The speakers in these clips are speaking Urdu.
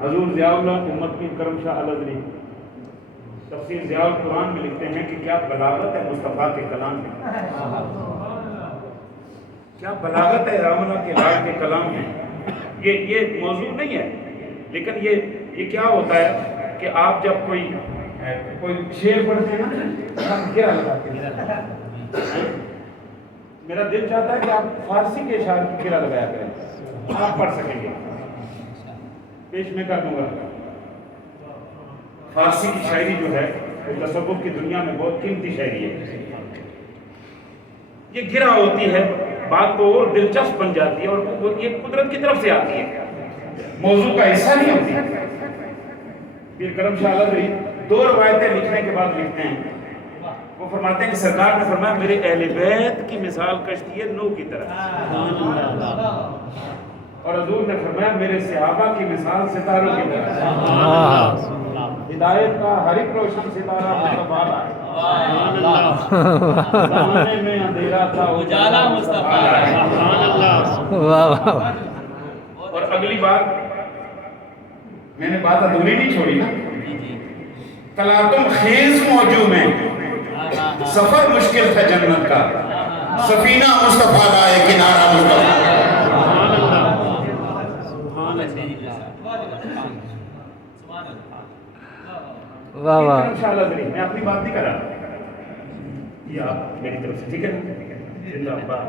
حضور ضیاء اللہ امت پیر کرم شاہ الازری تفسیر ضیاء القرآن میں لکھتے ہیں کہ کیا بلاغت ہے مصطفیٰ کے کلام میں، کیا بلاغت ہے رام اللہ کے لال کے کلام میں. یہ موضوع نہیں ہے، لیکن یہ کیا ہوتا ہے کہ آپ جب کوئی شعر پڑھتے ہیں نا کیا لگاتے ہیں. میرا دل چاہتا ہے کہ آپ فارسی کے اشعار کی گرہ لگایا کریں، آپ پڑھ سکیں گے. پیش میں کر دوں گا. فارسی کی شاعری جو ہے وہ تصوف کی دنیا میں بہت قیمتی شاعری ہے. یہ گرہ ہوتی ہے، بات کو اور دلچسپ بن جاتی ہے، اور یہ قدرت کی طرف سے آتی ہے، موضوع کا حصہ نہیں ہوتی. پیر کرم شاہ الازری 2 روایتیں لکھنے کے بعد لکھتے ہیں. وہ فرماتے ہیں کہ سرکار نے فرمایا میرے اہل بیت کی مثال کشتی ہے نوح کی طرح، اور حضور نے فرمایا میرے صحابہ کی مثال ستاروں کی طرح. ہدایت کا ہر ایک روشن ستارہ مصطفیٰ ہے، زمانے میں اندھیرا تھا اجالا مصطفیٰ ہے. اور اگلی بات میں نے بات ادھوری نہیں چھوڑی نا. تم خیز موجوں میں سفر مشکل تھا جنت کا، سفینہ مصطفیٰ لائے کنارہ مصطفیٰ. واہ واہ. میں اپنی بات نہیں کر رہا، یہ آپ میری طرف سے ٹھیک ہے نا. زندہ باد.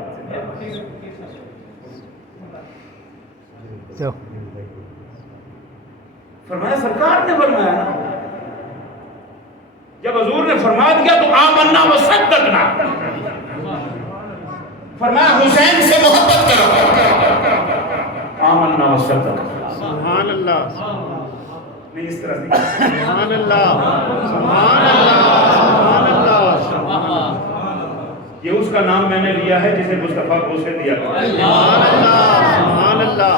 فرمایا سرکار نے فرمایا نا، جب حضور نے فرما دیا تو آمنا و صدقنا. فرمایا حسین سے محبت کرو، آمنا و صدقنا. سبحان اللہ، نہیں اس طرح نہیں. سبحان اللہ، سبحان اللہ، سبحان اللہ. یہ اس کا نام میں نے لیا ہے جسے مصطفیٰ کو سے دیا گیا. سبحان اللہ، سبحان اللہ.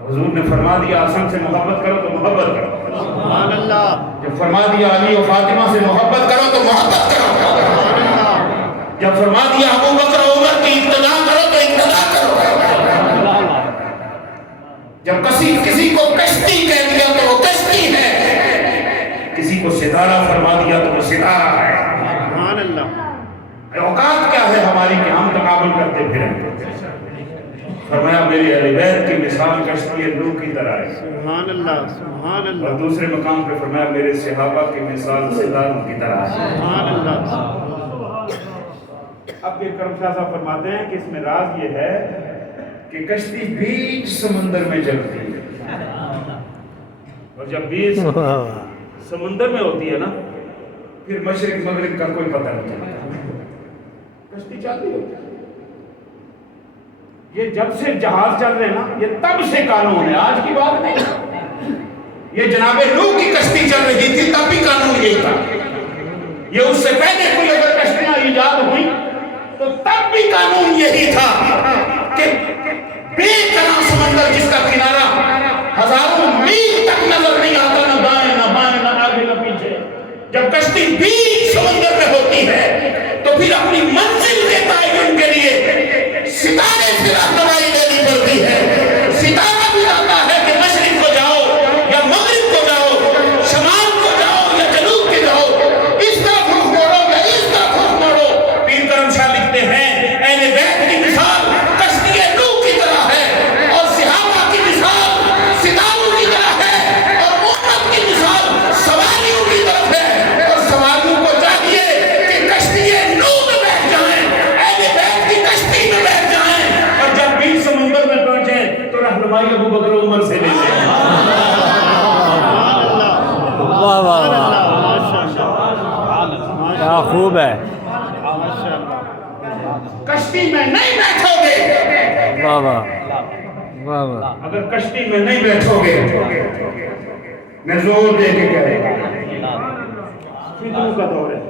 حضور نے فرما دیا حسن سے محبت کرو تو محبت کرو. سبحان اللہ. جب فرما دیا علی و فاطمہ سے محبت کرو تو محبت کرو. سبحان اللہ. جب فرما دیا ابو بکر و عمر کی اقتدا کرو تو اقتدا کرو. جب کسی کو کشتی کہہ دیا تو وہ کشتی ہے، کسی کو ستارہ فرما دیا تو وہ ستارہ ہے. سبحان اللہ. اوقات کیا ہے ہماری کہ ہم تقابل کرتے پھریں. فرمایا میری اہل بیت کی مثال کشتی نوح کی طرح ہے. سبحان اللہ، سبحان اللہ. اور دوسرے مقام پہ فرمایا میرے صحابہ کی مثال ستاروں کی طرح ہے. سبحان اللہ. اب پھر کرم شاہ صاحب فرماتے ہیں کہ اس میں راز یہ ہے کہ کشتی بیچ سمندر میں چلتی ہے، اور جب بیچ سمندر میں ہوتی ہے نا پھر مشرق مغرب کا کوئی پتہ نہیں چلتا، کشتی چلتی ہوتی ہے. یہ جب سے جہاز چل رہے ہیں نا یہ تب سے قانون ہے، آج کی بات نہیں. یہ جناب نوح کی کشتی چل رہی تھی تب بھی قانون یہی تھا. یہ اس سے پہلے کوئی اگر کشتیاں ایجاد ہوئی تو تب بھی قانون یہی تھا کہ بے طرح سمندر جس کا کنارہ ہزاروں میل تک نظر نہیں آتا، نہ دائیں نہ بائیں نہ آگے نہ پیچھے، جب کشتی بیچ سمندر میں ہوتی ہے تو پھر اپنی منزل کے تعین کے لیے ستارے سے رہنمائی دینی پڑتی ہے. ستارہ بھی آتا ہے کہ مشرق کو جاؤ یا مغرب کو جاؤ، شمال کو جاؤ یا جنوب کے جاؤ، اس طرف رخ موڑو یا اس طرف رخ موڑو. پیر کرم شاہ لکھتے ہیں اہل بیت کی مثال کشتی نوح کی طرح ہے، اور صحابہ کی مثال ستاروں کی طرح ہے، اور امت کی مثال سواریوں کی طرف ہے. اور سواریوں کو چاہیے کہ کشتی نوح میں بیٹھ جائیں، اہل بیت کی کشتی میں بیٹھ جائیں، اور جب بیچ سمندر میں پہنچیں تو رہنمائی ابو بکر و عمر سے لے لیں. واہ واہ واہ، کیا خوب ہے. کشتی میں نہیں بیٹھو گے، واہ واہ واہ واہ. اگر کشتی میں نہیں بیٹھو گے میں زور دے کے کہہ رہا ہوں فتنوں کا دور ہے.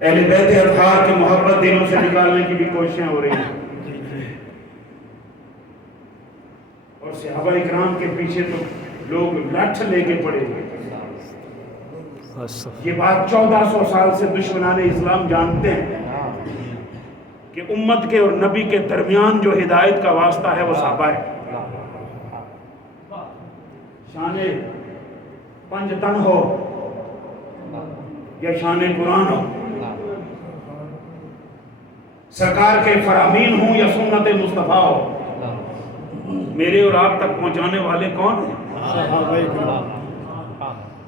اہل بیت اطہار کی محبت دلوں سے نکالنے کی بھی کوششیں ہو رہی ہیں، اور صحابہ اکرام کے پیچھے تو لوگ لٹھ لے کے پڑے ہوئے. یہ بات 1400 سال سے دشمنان اسلام جانتے ہیں کہ امت کے اور نبی کے درمیان جو ہدایت کا واسطہ ہے وہ صحابہ ہے. شان پنج تن ہو یا شان قرآن ہو، سرکار کے فرامین ہوں یا سنت مصطفیٰ ہو، میرے اور آپ تک پہنچانے والے کون ہیں؟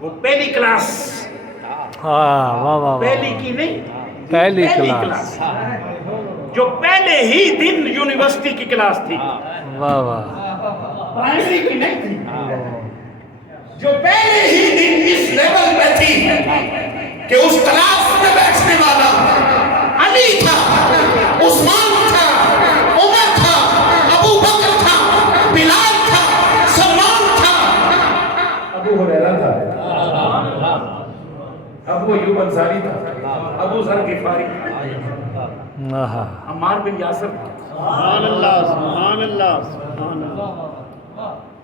وہ پہلی کلاس، ہاں واہ واہ پہلی کی نہیں، پہلی کلاس، جو پہلے ہی دن یونیورسٹی کی کلاس تھی، واہ واہ پرائمری کی نہیں تھی، جو پہلے ہی دن اس لیول پہ تھی کہ اس کلاس میں بیٹھنے والا علی تھا، عثمان تھا، عمر تھا، ابو بکر تھا، بلال تھا، سلمان تھا، ابو ہریرہ تھا، ابو ایوب انصاری تھا، ابو ذر غفاری تھا، عمار بن یاسر تھا، سبحان اللہ سبحان اللہ سبحان اللہ،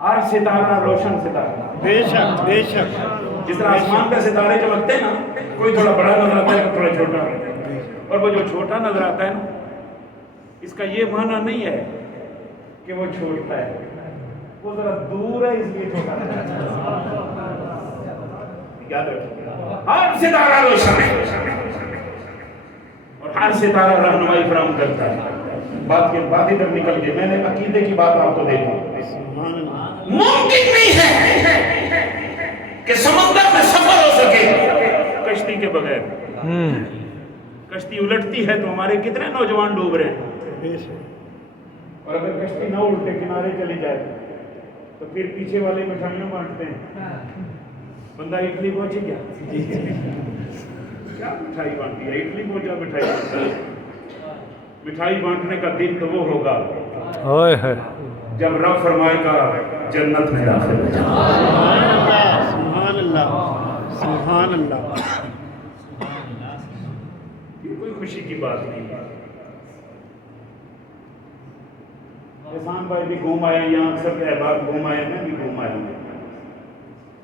ہر ستارہ روشن ستارہ، بے شک بے شک، جس طرح آسمان پہ ستارے چمکتے ہیں نا، کوئی تھوڑا بڑا نظر آتا ہے کوئی تھوڑا چھوٹا، اور وہ جو چھوٹا نظر آتا ہے نا، اس کا یہ معنی نہیں ہے کہ وہ چھوٹا ہے، وہ ذرا دور ہے اس لیے چھوٹا ہے، یاد رکھیں ہر ستارہ روشن ہے اور ہر ستارہ رہنمائی فراہم کرتا ہے۔ بات ہی تک نکل گئی، میں نے عقیدے کی بات آپ کو دے دی۔ ممکن نہیں ہے کہ سمندر میں سفر ہو سکے کشتی کے بغیر، کشتی الٹتی ہے تو ہمارے کتنے نوجوان ڈوب رہے ہیں، اور اگر کشتی نہ الٹے کنارے چلی جائے تو پھر پیچھے والے مٹھائیاں بانٹتے ہیں، بندہ اٹلی پہنچ گیا، کیا مٹھائی بانٹی ہے، اٹلی پہنچا مٹھائی بانٹتا ہے، مٹھائی بانٹنے کا دن تو وہ ہوگا جب رب فرمائے گا جنت میں داخل ہو جاؤ۔ سبحان اللہ سبحان اللہ، یہ کوئی خوشی کی بات نہیں ہے۔ احسان بھائی بھی گھوم آئے، یہاں سب احباب گھوم آئے، میں بھی گھوم آیا ہوں،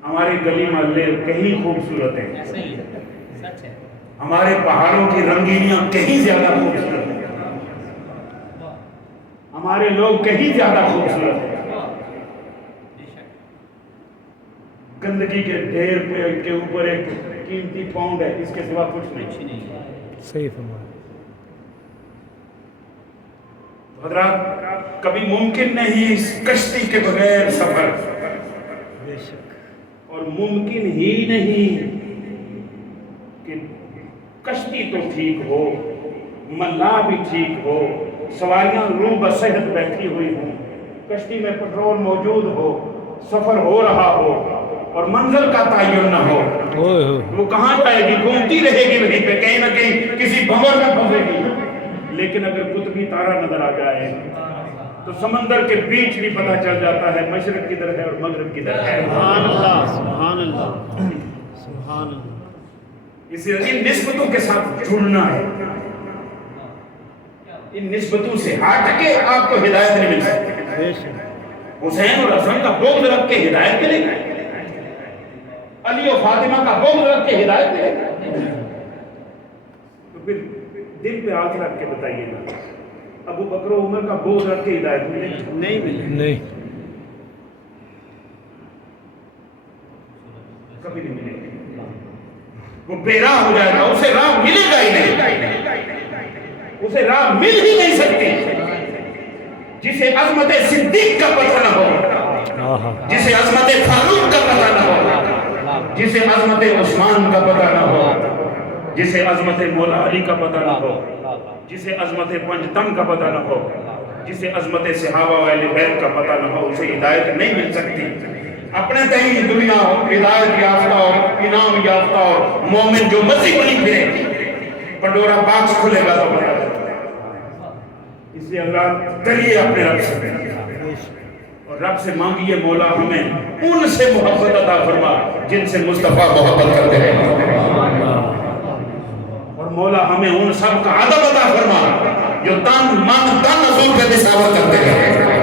ہمارے گلی محلے کہیں خوبصورت ہیں، ہمارے پہاڑوں کی رنگینیاں کہیں زیادہ خوبصورت ہیں، ہمارے لوگ کہیں زیادہ خوبصورت ہیں، گندگی کے ڈھیر پہ کے اوپر ایک قیمتی پاؤنڈ ہے، اس کے سوا کچھ نہیں۔ صحیح فرمایا حضرات، کبھی ممکن نہیں اس کشتی کے بغیر سفر، اور ممکن ہی نہیں کہ کشتی تو ٹھیک ہو، ملا بھی ٹھیک ہو، سواریاں روح بصحت بیٹھی ہوئی ہوں، کشتی میں پٹرول موجود ہو، سفر ہو رہا ہو اور منزل کا تعین نہ ہو، وہ کہاں جائے گی؟ گھومتی رہے گی وہیں پہ، کہیں نہ کہیں کسی بھنور میں پھنسے گی۔ لیکن اگر قطبی تارا نظر آ جائے تو سمندر کے بیچ بھی پتہ چل جاتا ہے مشرق کدھر ہے اور مغرب کدھر ہے۔ سبحان اللہ سبحان اللہ سبحان اللہ، اس لیے ان نسبتوں کے ساتھ جڑنا ہے، ان نسبتوں سے ہٹ کے آپ کو ہدایت نہیں مل سکتی۔ حسین اور حسن کا بغض رکھ کے ہدایت ملے گی، علی و فاطمہ کا بغض رکھ کے ہدایت ملے گی؟ تو پھر دل پہ ہاتھ رکھ کے بتائیے گا، ابو بکر و عمر کا بغض رکھ کے ہدایت ملے گی؟ نہیں ملے گی، نہیں کبھی نہیں ملے گی، وہ بے راہ ہو جائے گا، اسے راہ ملے گا ہی نہیں، اسے راہ مل ہی نہیں سکتی جسے عظمت صدیق کا پتہ نہ ہو، جسے عظمت فاروق کا پتہ نہ ہو، جسے عظمت عثمان کا پتہ نہ ہو، جسے عظمت مولا علی کا پتہ نہ ہو، جسے عظمت پنجتن کا پتہ نہ ہو، جسے عظمت صحابہ و اہل بیت کا پتہ نہ ہو، اسے ہدایت نہیں مل سکتی۔ اپنے تئیں دنیا ہدایت یافتہ اور انعام یافتہ اور مومن جو مسیح بنی پھرے، پنڈورا باکس کھلے گا تو بنا جائے۔ اس لیے اللہ کریے اپنے رب سے، اور رب سے مانگیے مولا ہمیں ان سے محبت عطا فرما جن سے مصطفیٰ محبت کرتے ہیں، اور مولا ہمیں ان سب کا ادب عطا فرما جو تن من تن حضور پہ نثار کرتے ہیں۔